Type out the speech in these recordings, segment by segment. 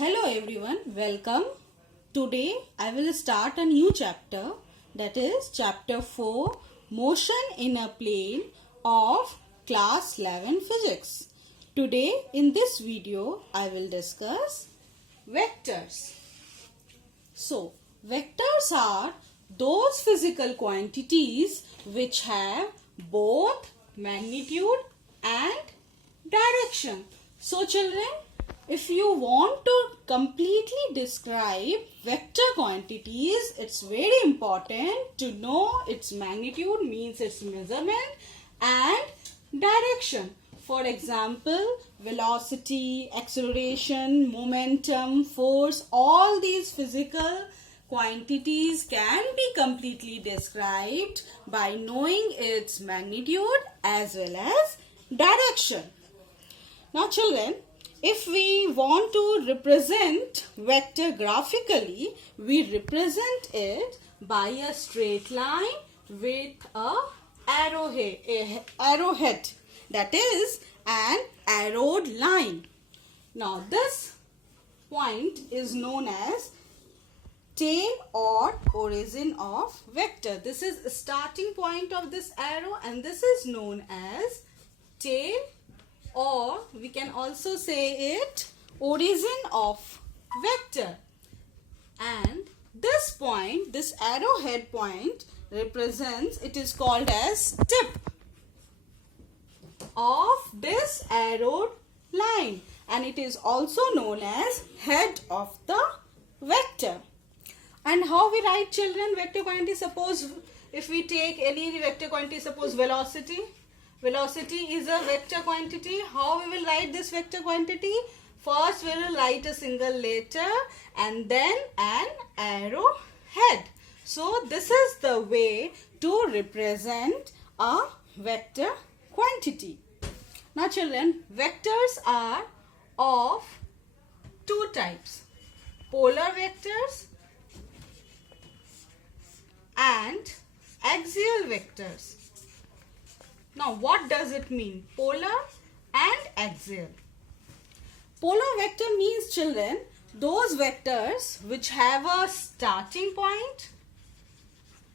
Hello everyone, welcome. Today I will start a new chapter, that is chapter 4, Motion in a Plane of class 11 physics. Today in this video I will discuss vectors. So vectors are those physical quantities which have both magnitude and direction. So children, if you want to completely describe vector quantities, it's very important to know its magnitude, means its measurement, and direction. For example, velocity, acceleration, momentum, force, all these physical quantities can be completely described by knowing its magnitude as well as direction. Now children, if we want to represent vector graphically, we represent it by a straight line with a arrowhead, that is an arrowed line. Now this point is known as tail or origin of vector. This is the starting point of this arrow and this is known as tail, or we can also say it origin of vector. And this point, this arrowhead point represents, it is called as tip of this arrowed line, and it is also known as head of the vector. And how we write, children, vector quantity? Suppose if we take any vector quantity, suppose velocity. Velocity is a vector quantity. How we will write this vector quantity? First we will write a single letter and then an arrow head. So this is the way to represent a vector quantity. Now children, vectors are of two types: polar vectors and axial vectors. Now what does it mean? Polar and axial. Polar vector means, children, those vectors which have a starting point.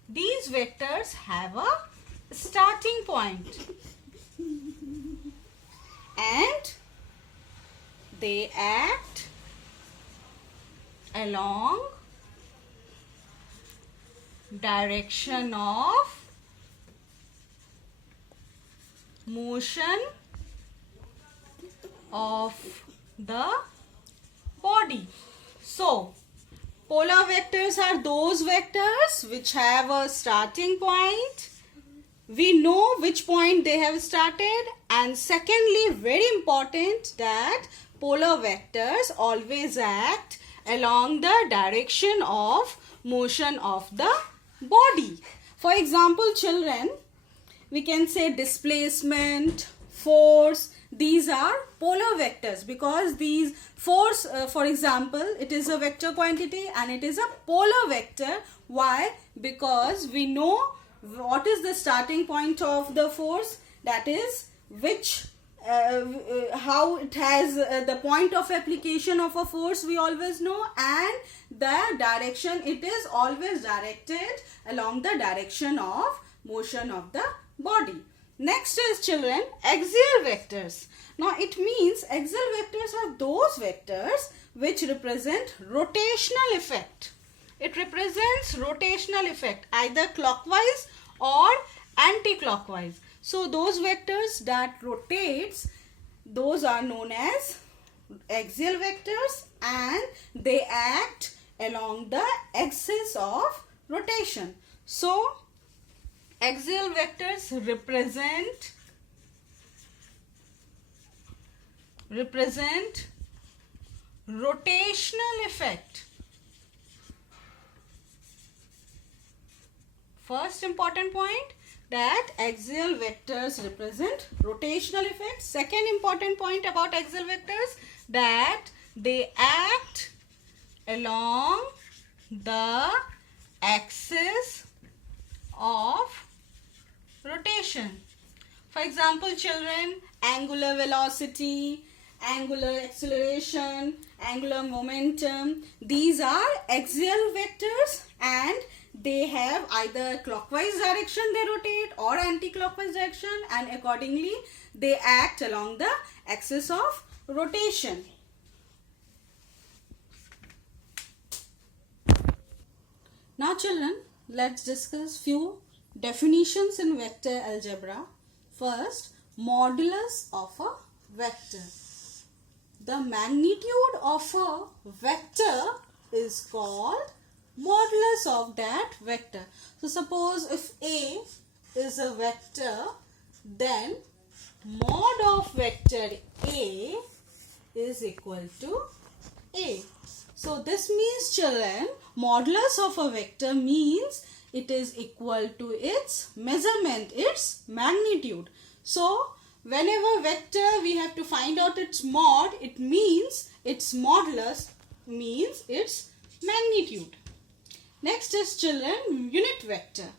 These vectors have a starting point and they act along direction of motion of the body. So polar vectors are those vectors which have a starting point. We know which point they have started, and secondly, very important, that polar vectors always act along the direction of motion of the body. For example, children, we can say displacement, force, these are polar vectors because these force, for example, it is a vector quantity and it is a polar vector. Why? Because we know what is the starting point of the force, that is which how it has the point of application of a force we always know, and the direction, it is always directed along the direction of motion of the body. Next is, children, axial vectors. Now it means axial vectors are those vectors which represent rotational effect. It represents rotational effect either clockwise or anti-clockwise. So those vectors that rotates, those are known as axial vectors and they act along the axis of rotation. So axial vectors represent rotational effect. First important point, that axial vectors represent rotational effect. Second important point about axial vectors, that they act along the axis of rotation. For example, children, angular velocity, angular acceleration, angular momentum. These are axial vectors and they have either clockwise direction they rotate or anti-clockwise direction, and accordingly they act along the axis of rotation. Now children, let's discuss few definitions in vector algebra. First, modulus of a vector. The magnitude of a vector is called modulus of that vector. So suppose if A is a vector, then mod of vector A is equal to A. So this means children, modulus of a vector means it is equal to its measurement, its magnitude. So whenever vector we have to find out its mod, it means its modulus means its magnitude. Next is children, unit vector.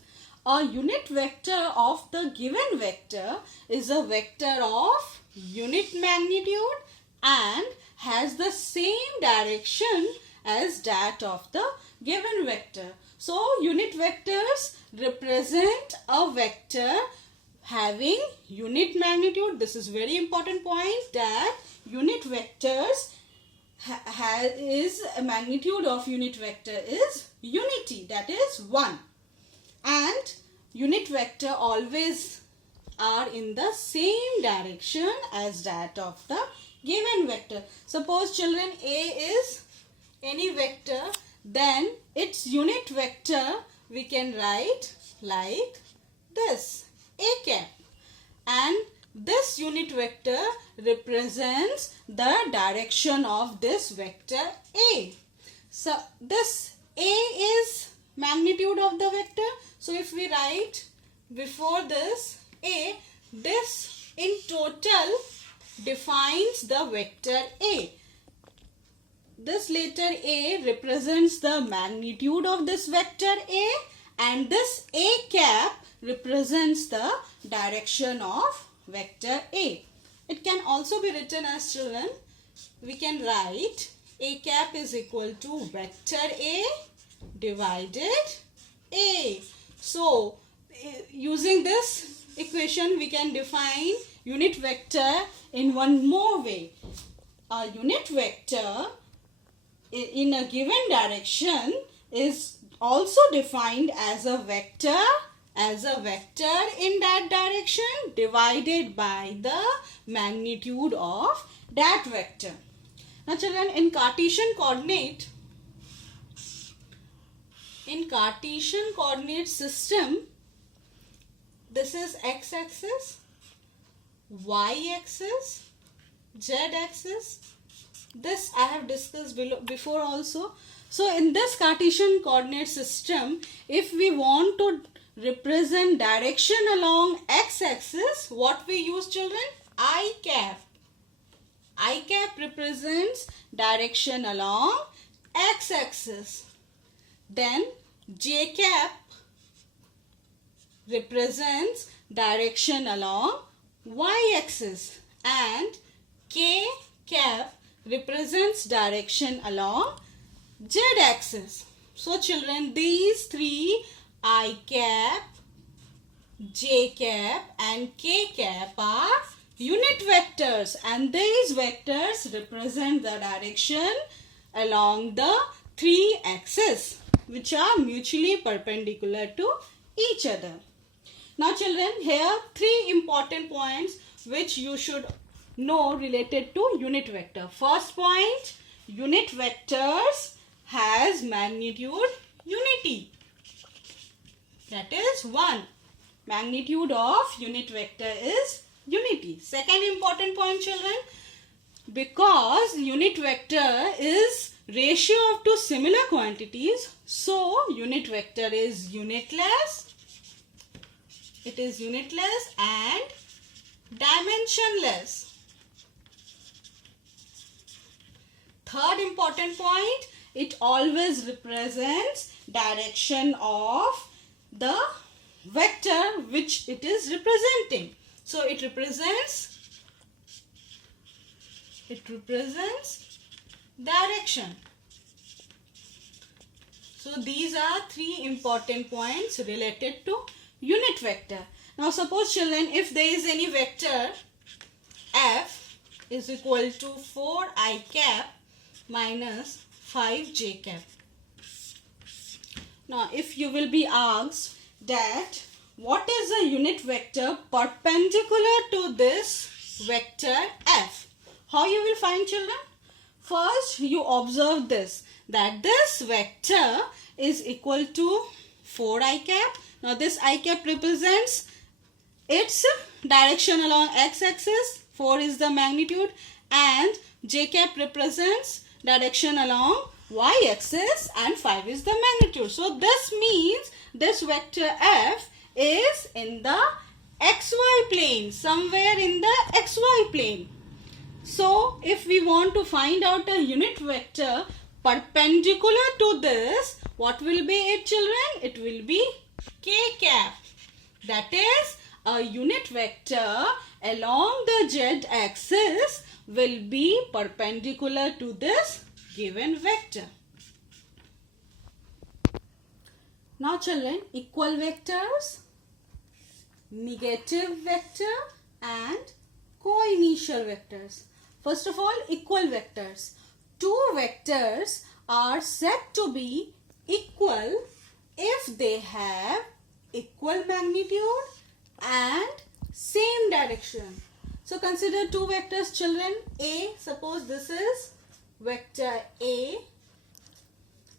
A unit vector of the given vector is a vector of unit magnitude and has the same direction as that of the given vector. So unit vectors represent a vector having unit magnitude. This is very important point, that unit vectors is a magnitude of unit vector is unity, that is 1, and unit vector always are in the same direction as that of the given vector. Suppose children A is any vector, then its unit vector we can write like this, A cap, and this unit vector represents the direction of this vector A. So this A is magnitude of the vector. So if we write before this A, this in total defines the vector A. This letter A represents the magnitude of this vector A, and this A cap represents the direction of vector A. It can also be written as children, we can write A cap is equal to vector A divided A. So using this equation we can define unit vector in one more way. A unit vector in a given direction is also defined as a vector in that direction divided by the magnitude of that vector. Now children, in Cartesian coordinate system, this is x-axis, y-axis, z-axis. This I have discussed before also. So in this Cartesian coordinate system, if we want to represent direction along x-axis, what we use children? I cap. I cap represents direction along x-axis. Then j cap represents direction along y-axis, and k cap represents direction along z-axis. So children, these three, I cap, j cap and k cap are unit vectors, and these vectors represent the direction along the three axes which are mutually perpendicular to each other. Now children, here three important points which you should know related to unit vector. First point, unit vectors has magnitude unity. That is 1. Magnitude of unit vector is unity. Second important point children, because unit vector is ratio of two similar quantities, so unit vector is unitless. It is unitless and dimensionless. Third important point, it always represents direction of the vector which it is representing. So it represents direction. So these are three important points related to unit vector. Now suppose children, if there is any vector f is equal to 4i cap minus 5j cap. Now if you will be asked that what is a unit vector perpendicular to this vector f, how you will find children? First you observe this, that this vector is equal to 4i cap. Now this I cap represents its direction along x-axis, 4 is the magnitude, and j cap represents direction along y-axis and 5 is the magnitude. So this means this vector f is in the xy plane, somewhere in the xy plane. So if we want to find out a unit vector perpendicular to this, what will be it children? It will be k cap. That is, a unit vector along the z axis will be perpendicular to this given vector. Now children, equal vectors, negative vector and co-initial vectors. First of all, equal vectors. Two vectors are said to be equal if they have equal magnitude and same direction. So consider two vectors children. A, suppose this is vector A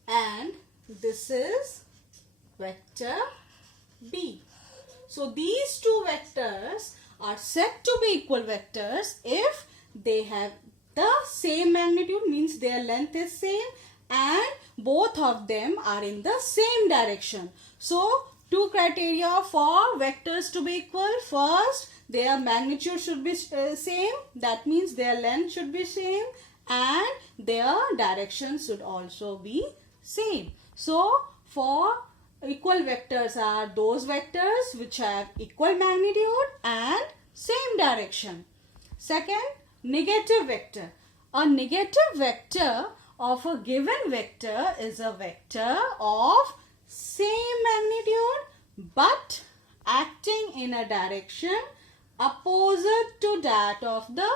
and this is vector B. So these two vectors are said to be equal vectors if they have the same magnitude, means their length is same, and both of them are in the same direction. So two criteria for vectors to be equal. First, their magnitude should be same, that means their length should be same, and their direction should also be same. So for equal vectors are those vectors which have equal magnitude and same direction. Second, negative vector. A negative vector of a given vector is a vector of same magnitude but acting in a direction opposite to that of the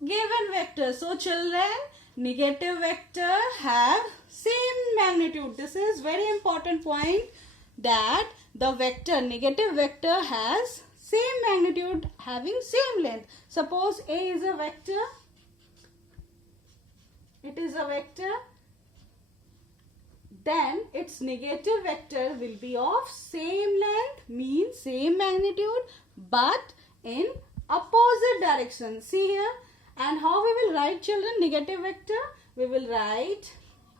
given vector. So children, negative vector have same magnitude. This is very important point, that the vector, negative vector has same magnitude having same length. Suppose A is a vector, it is a vector, then its negative vector will be of same length, means same magnitude, but in opposite direction. See here. And how we will write children negative vector? We will write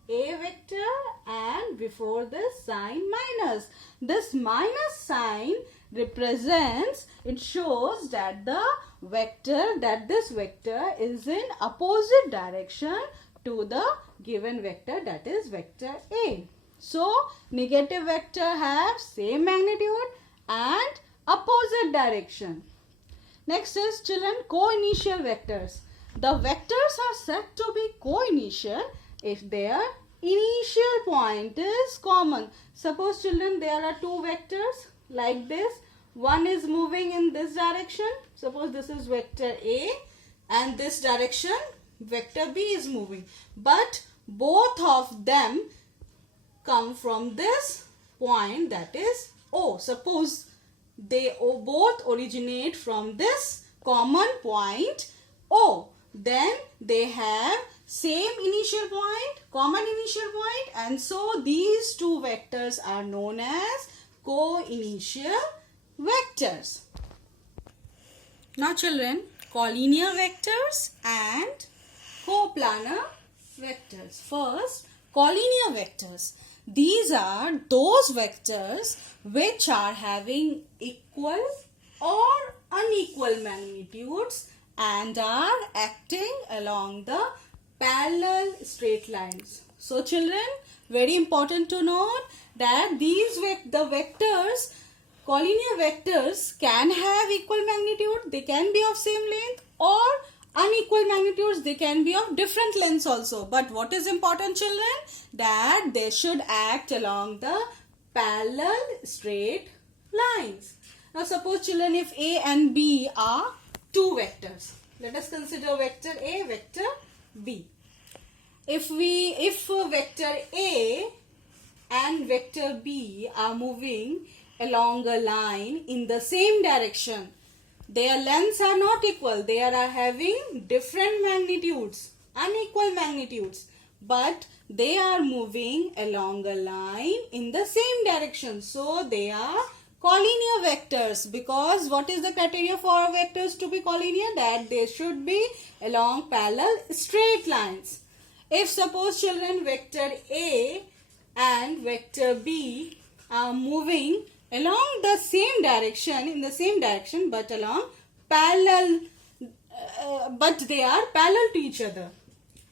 a vector and before this sign minus. This minus sign represents, it shows that the vector, that this vector is in opposite direction to the given vector, that is vector A. So negative vector have same magnitude and opposite direction. Next is children, co-initial vectors. The vectors are said to be co-initial if their initial point is common. Suppose children, there are two vectors like this. One is moving in this direction. Suppose this is vector A and this direction vector B is moving. But both of them come from this point, that is O. Suppose they both originate from this common point O. Then they have same initial point, common initial point, and so these two vectors are known as co-initial vectors. Now children, collinear vectors and coplanar vectors. First, collinear vectors. These are those vectors which are having equal or unequal magnitudes and are acting along the parallel straight lines. So children, very important to note that these the vectors, collinear vectors, can have equal magnitude, they can be of same length, or unequal magnitudes, they can be of different lengths also. But what is important, children? That they should act along the parallel straight lines. Now suppose, children, if A and B are two vectors. Let us consider vector A, vector B. If vector A and vector B are moving along a line in the same direction, their lengths are not equal. They are having different magnitudes, unequal magnitudes, but they are moving along a line in the same direction. So they are collinear vectors, because what is the criteria for vectors to be collinear? That they should be along parallel straight lines. If suppose, children, vector A and vector B are moving along the same direction, in the same direction, but along parallel, but they are parallel to each other.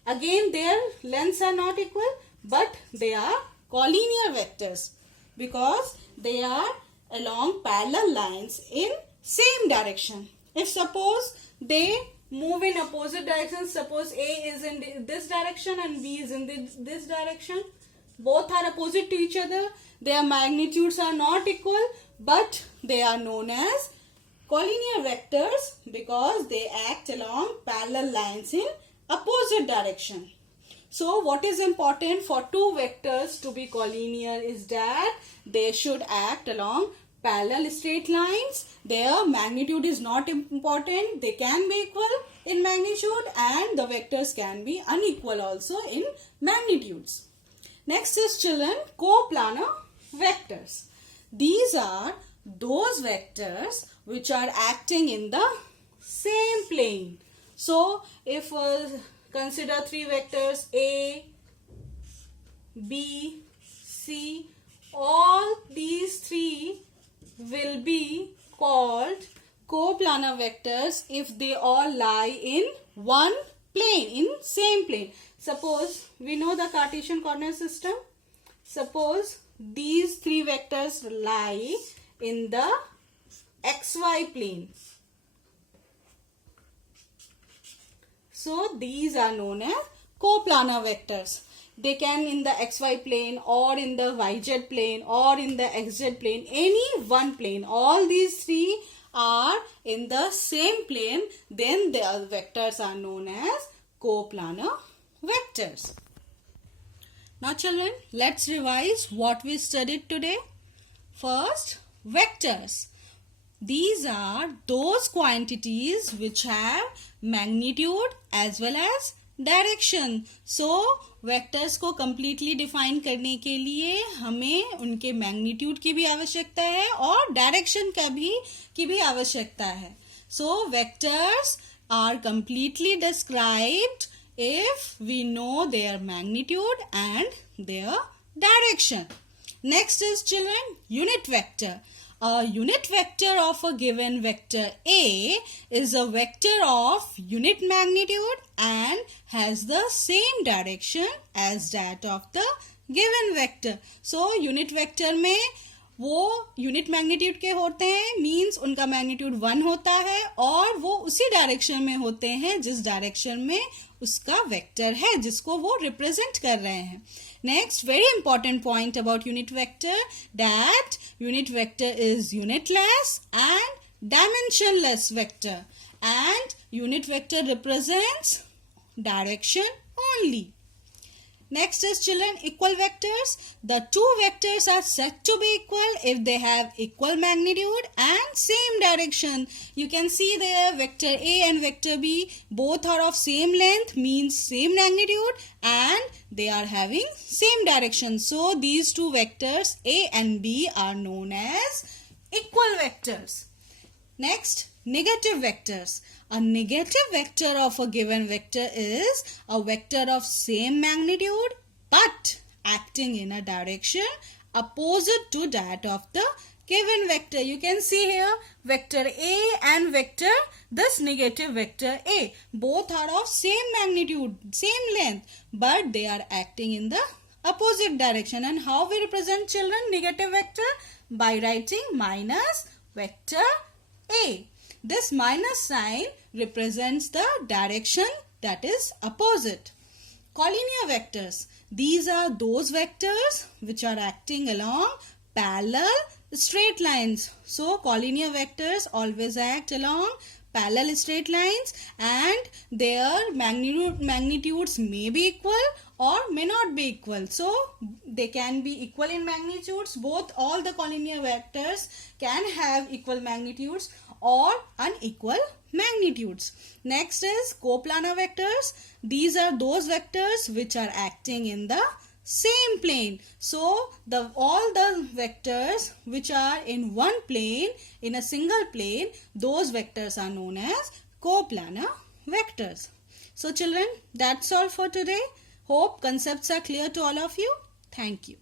Again, their lengths are not equal, but they are collinear vectors because they are along parallel lines in same direction. If suppose they move in opposite directions, suppose A is in this direction and B is in this direction, both are opposite to each other, their magnitudes are not equal, but they are known as collinear vectors because they act along parallel lines in opposite direction. So what is important for two vectors to be collinear is that they should act along parallel straight lines. Their magnitude is not important. They can be equal in magnitude and the vectors can be unequal also in magnitudes. Next is, children, coplanar vectors. These are those vectors which are acting in the same plane. So if consider three vectors A, B, C, all these three will be called coplanar vectors if they all lie in one plane, in same plane. Suppose we know the Cartesian coordinate system. Suppose these three vectors lie in the xy plane. So these are known as coplanar vectors. They can in the xy plane or in the yz plane or in the xz plane, any one plane. All these three are in the same plane, then the vectors are known as coplanar vectors. Now children, let's revise what we studied today. First, vectors. These are those quantities which have magnitude as well as direction. So vectors को completely define करने के लिए हमें उनके magnitude की भी आवश्यकता है और डायरेक्शन की भी आवश्यकता है. So vectors are completely described if we know their magnitude and their direction. Next is, children, unit vector. A unit vector of a given vector A is a vector of unit magnitude and has the same direction as that of the given vector. So unit vector में वो unit magnitude के होते हैं, means उनका magnitude 1 होता है और वो उसी डायरेक्शन में होते हैं जिस डायरेक्शन में उसका वेक्टर है जिसको वो रिप्रेजेंट कर रहे हैं. Next, very important point about unit vector, that unit vector is unitless and dimensionless vector and unit vector represents direction only. Next is, children, equal vectors. The two vectors are said to be equal if they have equal magnitude and same direction. You can see there vector A and vector B both are of same length, means same magnitude, and they are having same direction. So these two vectors A and B are known as equal vectors. Next, negative vectors. A negative vector of a given vector is a vector of same magnitude but acting in a direction opposite to that of the given vector. You can see here vector A and vector, this negative vector A, both are of same magnitude, same length, but they are acting in the opposite direction. And how we represent, children, negative vector? By writing minus vector A. This minus sign represents the direction that is opposite. Collinear vectors. These are those vectors which are acting along parallel straight lines. So collinear vectors always act along parallel straight lines and their magnitudes may be equal or may not be equal. So they can be equal in magnitudes. All the collinear vectors can have equal magnitudes or unequal magnitudes. Next is coplanar vectors. These are those vectors which are acting in the same plane. So all the vectors which are in one plane, in a single plane, those vectors are known as coplanar vectors. So children, that's all for today. Hope concepts are clear to all of you. Thank you.